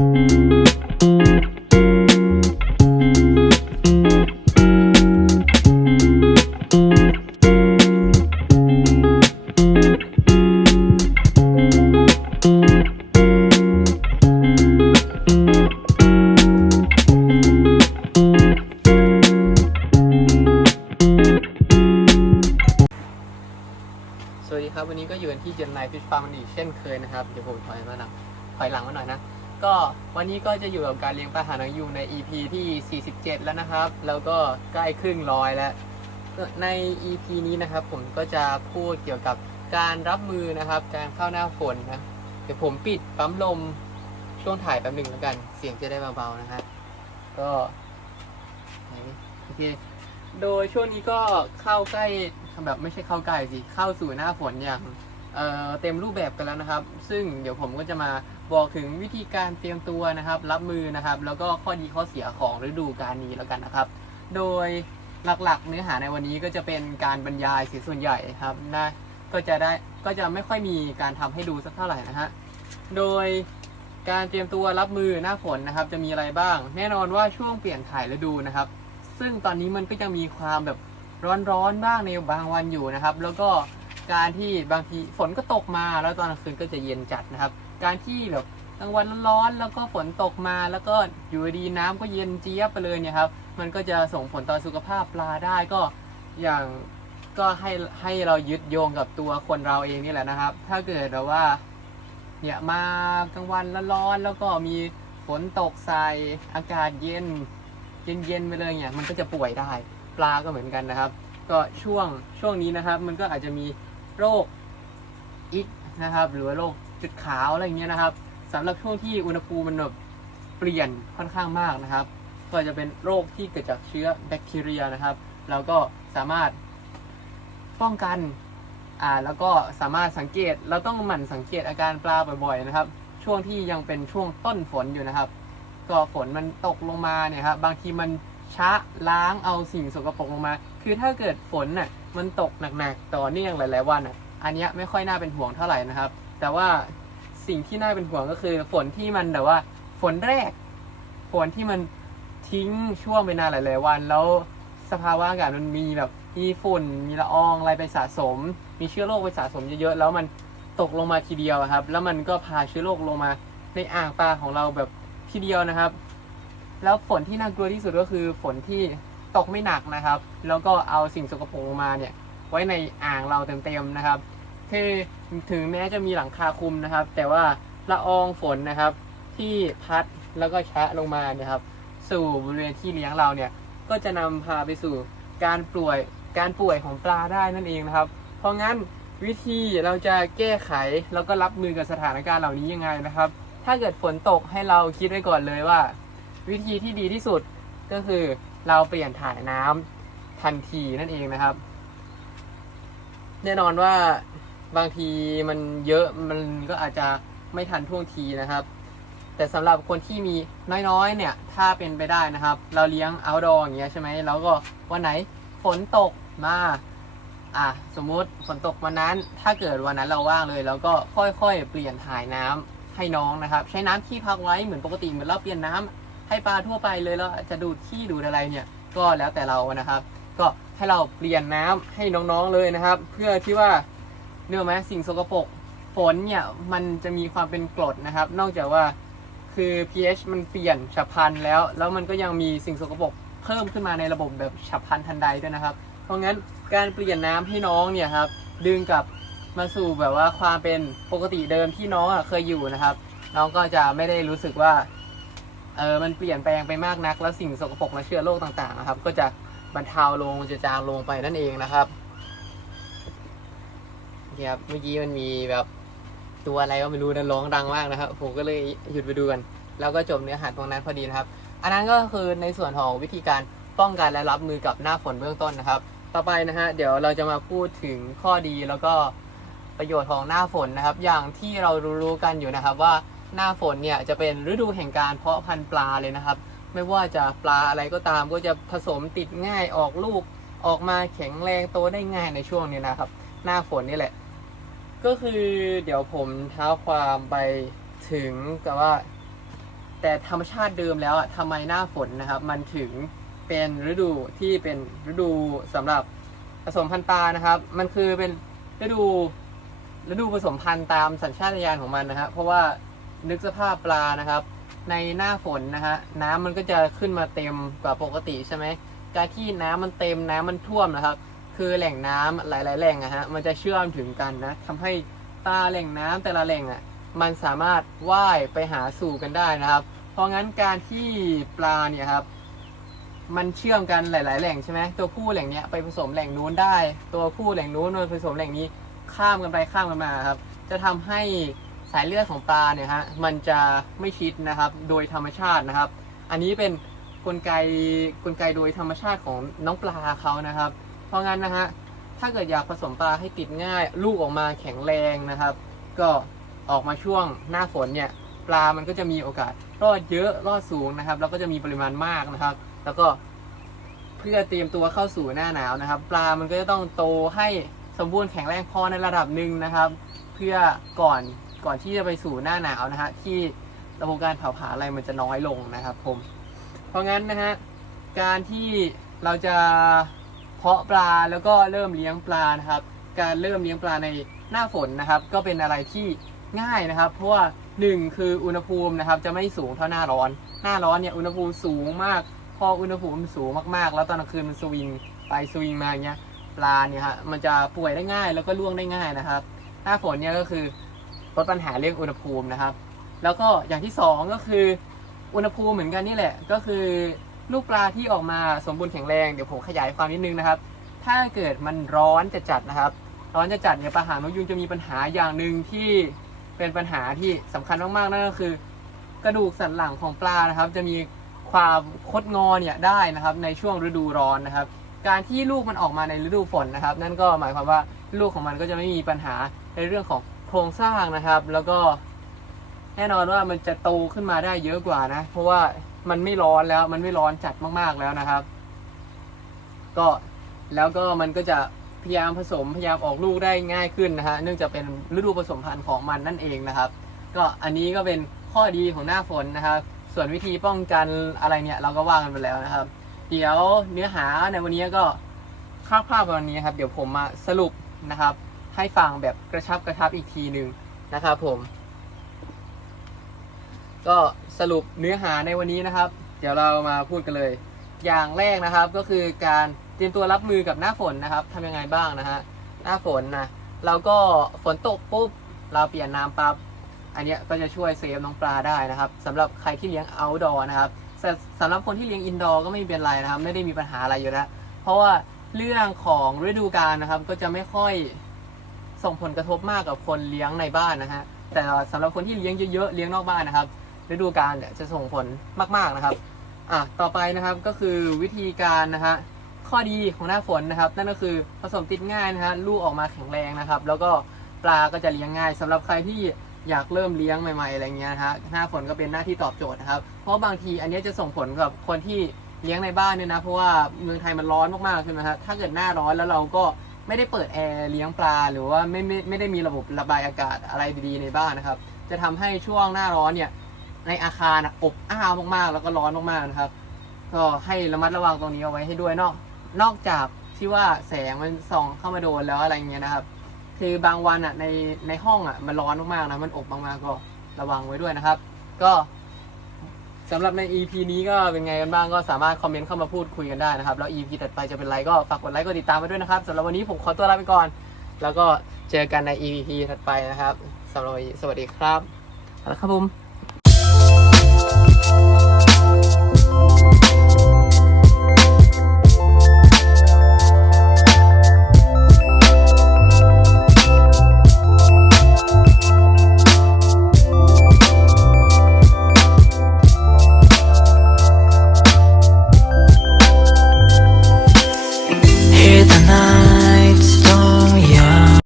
สวัสดีครับ วันนี้ก็อยู่กันที่เจนไนฟิชฟาร์มอีกเช่นเคยนะครับ เดี๋ยวผมถอยมาหลังถอยหลังมาหน่อยนะ ก็วันนี้ก็จะอยู่กับการเลี้ยงปลาหางนางยูงใน EP ที่ 47 แล้วนะครับ แล้วก็ใกล้ครึ่งร้อยแล้วใน EP นี้นะครับ ผมก็จะพูดเกี่ยวกับการรับมือนะครับ การเข้าหน้าฝนนะเดี๋ยวผมปิดปั๊มลมช่วงถ่ายแป๊บหนึ่งแล้วกัน เสียงจะได้เบาๆนะฮะก็โอเคโดยช่วงนี้ก็เข้าใกล้แบบไม่ใช่เข้าใกล้สิเข้าสู่หน้าฝนอย่างเเต็มรูปแบบกันแล้วนะครับ ซึ่งเดี๋ยวผมก็จะมา บอกถึงวิธีการเตรียมตัวนะครับ รับมือนะครับ แล้วก็ข้อดีข้อเสียของฤดูกาลนี้แล้วกันนะครับ โดยหลักๆ เนื้อหาในวันนี้ก็จะเป็นการบรรยายเสียส่วนใหญ่ครับนะก็จะได้ก็จะไม่ค่อยมีการทำให้ดูสักเท่าไหร่นะฮะโดยการเตรียมตัวรับมือหน้าฝนนะครับ จะมีอะไรบ้าง แน่นอนว่าช่วงเปลี่ยนถ่ายฤดูนะครับ ซึ่งตอนนี้มันก็ยังมีความแบบร้อนๆบ้างในบางวันอยู่นะครับ แล้วก็การที่บางทีฝนก็ตกมาแล้วตอนกลางคืนก็จะเย็นจัดนะครับ การที่แบบกลางวันร้อนแล้วก็ฝนตกมาแล้วก็อยู่ดีน้ำก็เย็นเจี๊ยบไปเลยเนี่ยครับ มันก็จะส่งผลต่อสุขภาพปลาได้ก็อย่างก็ให้ให้เรายึดโยงกับตัวคนเราเองนี่แหละนะครับ ถ้าเกิดแบบว่าเนี่ยมากลางวันร้อนแล้วก็มีฝนตกใส่อากาศเย็นเย็นๆไปเลยเนี่ยมันก็จะป่วยได้ปลาก็เหมือนกันนะครับ ก็ช่วงช่วงนี้นะครับ มันก็อาจจะมีโรคอิกนะครับ หรือว่าโรค จุดขาวอะไรอย่างเงี้ยนะครับสำหรับช่วงที่อุณหภูมิมันแบบเปลี่ยนค่อนข้างมากนะครับ ก็จะเป็นโรคที่เกิดจากเชื้อแบคทีเรียนะครับแล้วก็สามารถป้องกันอ่าแล้วก็สามารถสังเกตเราต้องหมั่นสังเกตอาการปลาบ่อยๆนะครับ ช่วงที่ยังเป็นช่วงต้นฝนอยู่นะครับ ก็ฝนมันตกลงมาเนี่ยครับบางทีมันชะล้างเอาสิ่งสกปรกลงมา คือถ้าเกิดฝนน่ะมันตกหนักๆต่อเนื่องหลายๆวันอะอันนี้ไม่ค่อยน่าเป็นห่วงเท่าไหร่นะครับ แต่ว่าสิ่งที่น่าเป็นห่วงก็คือ ฝนที่มันแบบว่า ฝนแรก ฝนที่มันทิ้งช่วงไปนานหลายๆวัน แล้วสภาวะอากาศมันมีแบบมีฝุ่นมีละอองอะไรไปสะสม มีเชื้อโรคไปสะสมเยอะๆแล้วมันตกลงมาทีเดียวครับ แล้วมันก็พาเชื้อโรคลงมาในอ่างปลาของเราแบบทีเดียวนะครับ แล้วฝนที่น่ากลัวที่สุดก็คือฝนที่ตกไม่หนักนะครับ แล้วก็เอาสิ่งสกปรกมาเนี่ยไว้ในอ่างเราเต็มๆนะครับ ที่ถึงแม้จะมีหลังคาคุมนะครับ แต่ว่าละอองฝนนะครับ ที่พัดแล้วก็แชะลงมาเนี่ยครับ สู่บริเวณที่เลี้ยงเราเนี่ยก็จะนำพาไปสู่การป่วยการป่วยของปลาได้นั่นเองนะครับ เพราะงั้นวิธีเราจะแก้ไขแล้วก็รับมือกับสถานการณ์เหล่านี้ยังไงนะครับ ถ้าเกิดฝนตกให้เราคิดไว้ก่อนเลยว่า วิธีที่ดีที่สุดก็คือเราเปลี่ยนถ่ายน้ำทันทีนั่นเองนะครับ แน่นอนว่า บางทีมันเยอะมันก็อาจจะไม่ทันท่วงทีนะครับ แต่สำหรับคนที่มีน้อยๆเนี่ยถ้าเป็นไปได้นะครับ เราเลี้ยง outdoor อย่างเงี้ยใช่ไหมแล้วก็วันไหนฝนตกมาอะสมมุติฝนตกวันนั้น ถ้าเกิดวันนั้นเราว่างเลยแล้วก็ค่อยๆ เปลี่ยนถ่ายน้ำให้น้องนะครับ ใช้น้ำที่พักไว้เหมือนปกติเหมือนเราเปลี่ยนน้ำให้ปลาทั่วไปเลยแล้วจะดูดขี้ดูดอะไรเนี่ย ก็แล้วแต่เรานะครับ ก็ให้เราเปลี่ยนน้ำให้น้องๆเลยนะครับ เพื่อที่ว่า เนื่อไหมสิ่งสกปรกฝนเนี่ยมันจะมีความเป็นกรดนะครับ นอกจากว่าคือ pH มันเปลี่ยนฉับพลันแล้ว แล้วมันก็ยังมีสิ่งสกปรกเพิ่มขึ้นมาในระบบแบบฉับพลันทันใดด้วยนะครับ เพราะงั้นการเปลี่ยนน้ำให้น้องเนี่ยครับดึงกลับมาสู่แบบว่าความเป็นปกติเดิมที่น้องเคยอยู่นะครับ น้องก็จะไม่ได้รู้สึกว่าเออมันเปลี่ยนแปลงไปมากนัก แล้วสิ่งสกปรกและเชื้อโรคต่างๆนะครับ ก็จะบรรเทาลงจะจางลงไปนั่นเองนะครับ นี่ครับเมื่อกี้มันมีแบบตัวอะไรก็ไม่รู้นะร้องดังมากนะครับ ผมก็เลยหยุดไปดูกันแล้วก็จบเนื้อหาตรงนั้นพอดีนะครับ อันนั้นก็คือในส่วนของวิธีการป้องกันและรับมือกับหน้าฝนเบื้องต้นนะครับ ต่อไปนะฮะเดี๋ยวเราจะมาพูดถึงข้อดีแล้วก็ประโยชน์ของหน้าฝนนะครับ อย่างที่เรารู้ๆกันอยู่นะครับว่าหน้าฝนเนี่ยจะเป็นฤดูแห่งการเพาะพันธุ์ปลาเลยนะครับ ไม่ว่าจะปลาอะไรก็ตามก็จะผสมติดง่ายออกลูกออกมาแข็งแรงโตได้ง่ายในช่วงนี้นะครับ หน้าฝนนี่แหละ ก็คือเดี๋ยวผมเท้าความไปถึงกับว่า แต่ธรรมชาติเดิมแล้วอะทำไมหน้าฝนนะครับ มันถึงเป็นฤดูที่เป็นฤดูสำหรับผสมพันธุ์ปลานะครับ มันคือเป็นฤดูฤดูผสมพันธุ์ตามสัญชาตญาณของมันนะครับเพราะว่านึกสภาพปลานะครับ ในหน้าฝนนะฮะน้ำมันก็จะขึ้นมาเต็มกว่าปกติใช่ไหมการที่น้ำมันเต็มน้ำมันท่วมนะครับ คือแหล่งน้ำหลาย ๆ แหล่งอะฮะมันจะเชื่อมถึงกันนะทำให้ปลาแหล่งน้ำแต่ละแหล่งอะมันสามารถว่ายไปหาสู่กันได้นะครับ เพราะงั้นการที่ปลาเนี่ยครับ มันเชื่อมกันหลาย ๆ แหล่งใช่ไหมตัวผู้แหล่งเนี้ยไปผสมแหล่งนู้นได้ ตัวผู้แหล่งนู้นไปผสมแหล่งนี้ข้ามกันไปข้ามกันมาครับ จะทำให้สายเลือดของปลาเนี่ยฮะมันจะไม่ชิดนะครับ โดยธรรมชาตินะครับ อันนี้เป็นกลไกกลไกโดยธรรมชาติของน้องปลาเขานะครับ เพราะงั้นนะฮะ ถ้าเกิดอยากผสมปลาให้ติดง่าย ลูกออกมาแข็งแรงนะครับ ก็ออกมาช่วงหน้าฝนเนี่ย ปลามันก็จะมีโอกาสรอดเยอะรอดสูงนะครับ แล้วก็จะมีปริมาณมากนะครับ แล้วก็เพื่อเตรียมตัวเข้าสู่หน้าหนาวนะครับ ปลามันก็จะต้องโตให้สมบูรณ์แข็งแรงพอในระดับหนึ่งนะครับ เพื่อก่อนก่อนที่จะไปสู่หน้าหนาวนะฮะที่ระบบการเผาผลาญอะไรมันจะน้อยลงนะครับผม เพราะงั้นนะฮะการที่เราจะ เพาะปลาแล้วก็เริ่มเลี้ยงปลานะครับ การเริ่มเลี้ยงปลาในหน้าฝนนะครับ ก็เป็นอะไรที่ง่ายนะครับ เพราะว่าหนึ่งคืออุณหภูมินะครับ จะไม่สูงเท่าหน้าร้อน หน้าร้อนเนี่ยอุณหภูมิสูงมาก พออุณหภูมิสูงมากๆ แล้วตอนกลางคืนมันสวิงไปสวิงมาอย่างเงี้ยปลาเนี่ยฮะมันจะป่วยได้ง่ายแล้วก็ล่วงได้ง่ายนะครับ หน้าฝนเนี่ยก็คือลดปัญหาเรื่องอุณหภูมินะครับ แล้วก็อย่างที่สองก็คืออุณหภูมิเหมือนกันนี่แหละ ก็คือ ลูกปลาที่ออกมาสมบูรณ์แข็งแรงเดี๋ยวผมขยายความนิดนึงนะครับ ถ้าเกิดมันร้อนจะจัดนะครับ ร้อนจะจัดเนี่ยปลาหางนกยุงจะมีปัญหาอย่างหนึ่งที่เป็นปัญหาที่สำคัญมากๆนั่นก็คือ กระดูกสันหลังของปลานะครับ จะมีความคดงอเนี่ยได้นะครับ ในช่วงฤดูร้อนนะครับ การที่ลูกมันออกมาในฤดูฝนนะครับ นั่นก็หมายความว่าลูกของมันก็จะไม่มีปัญหาในเรื่องของโครงสร้างนะครับ แล้วก็ แน่นอนว่ามันจะโตขึ้นมาได้เยอะกว่านะ เพราะว่ามันไม่ร้อนแล้วมันไม่ร้อนจัดมากๆแล้วนะครับ ก็แล้วก็มันก็จะพยายามผสมพยายามออกลูกได้ง่ายขึ้นนะฮะเนื่องจากเป็นฤดูผสมพันธุ์ของมันนั่นเองนะครับ ก็อันนี้ก็เป็นข้อดีของหน้าฝนนะครับ ส่วนวิธีป้องกันอะไรเนี่ยเราก็ว่ากันไปแล้วนะครับ เดี๋ยวเนื้อหาในวันนี้ก็คร่าวๆประมาณนี้ครับ เดี๋ยวผมมาสรุปนะครับ ให้ฟังแบบกระชับกระชับอีกทีหนึ่งนะครับผม ก็สรุปเนื้อหาในวันนี้นะครับ เดี๋ยวเรามาพูดกันเลย อย่างแรกนะครับก็คือการเตรียมตัวรับมือกับหน้าฝนนะครับทำยังไงบ้างนะฮะหน้าฝนนะเราก็ฝนตกปุ๊บเราเปลี่ยนน้ำปั๊บอันนี้ก็จะช่วยเซฟน้องปลาได้นะครับสำหรับใครที่เลี้ยง outdoor นะครับสำหรับคนที่เลี้ยง indoor ก็ไม่เป็นไรนะครับ ไม่ได้มีปัญหาอะไรอยู่แล้ว เพราะว่าเรื่องของฤดูกาลนะครับ ก็จะไม่ค่อยส่งผลกระทบมากกับคนเลี้ยงในบ้านนะฮะแต่สำหรับคนที่เลี้ยงเยอะๆเลี้ยงนอกบ้านนะครับ ฤดูกาลเนี่ยจะส่งผลมาก ๆนะครับอะต่อไปนะครับก็คือวิธีการนะฮะข้อดีของหน้าฝนนะครับ นั่นก็คือผสมติดง่ายนะฮะลูกออกมาแข็งแรงนะครับ แล้วก็ปลาก็จะเลี้ยงง่ายสำหรับใครที่อยากเริ่มเลี้ยงใหม่ๆอะไรเงี้ยนะฮะหน้าฝนก็เป็นหน้าที่ตอบโจทย์นะครับ เพราะบางทีอันเนี้ยจะส่งผลกับคนที่เลี้ยงในบ้านเนี่ยนะเพราะว่าเมืองไทยมันร้อนมากๆใช่ไหมฮะถ้าเกิดหน้าร้อนแล้วเราก็ไม่ได้เปิดแอร์เลี้ยงปลา หรือว่าไม่ไม่ไม่ได้มีระบบระบายอากาศอะไรดีๆในบ้านนะครับ จะทำให้ช่วงหน้าร้อนเนี่ย ในอาคารอบอ้าวมากๆ แล้วก็ร้อนมากๆนะครับ ก็ให้ระมัดระวังตรงนี้เอาไว้ให้ด้วยนอกนอกจากที่ว่าแสงมันส่องเข้ามาโดนแล้วอะไรเงี้ยนะครับ คือบางวันอะในในห้องอะมันร้อนมากๆนะมันอบมากๆก็ระวังไว้ด้วยนะครับ ก็สำหรับใน EP นี้ก็เป็นไงกันบ้างก็สามารถคอมเมนต์เข้ามาพูดคุยกันได้นะครับ แล้ว EP ถัดไปจะเป็นไรก็ฝากกดไลค์กดติดตามไว้ด้วยนะครับสำหรับวันนี้ผมขอตัวลาไปก่อน แล้วก็เจอกันใน EP ถัดไปนะครับสำหรับสวัสดีครับเอาละครับผม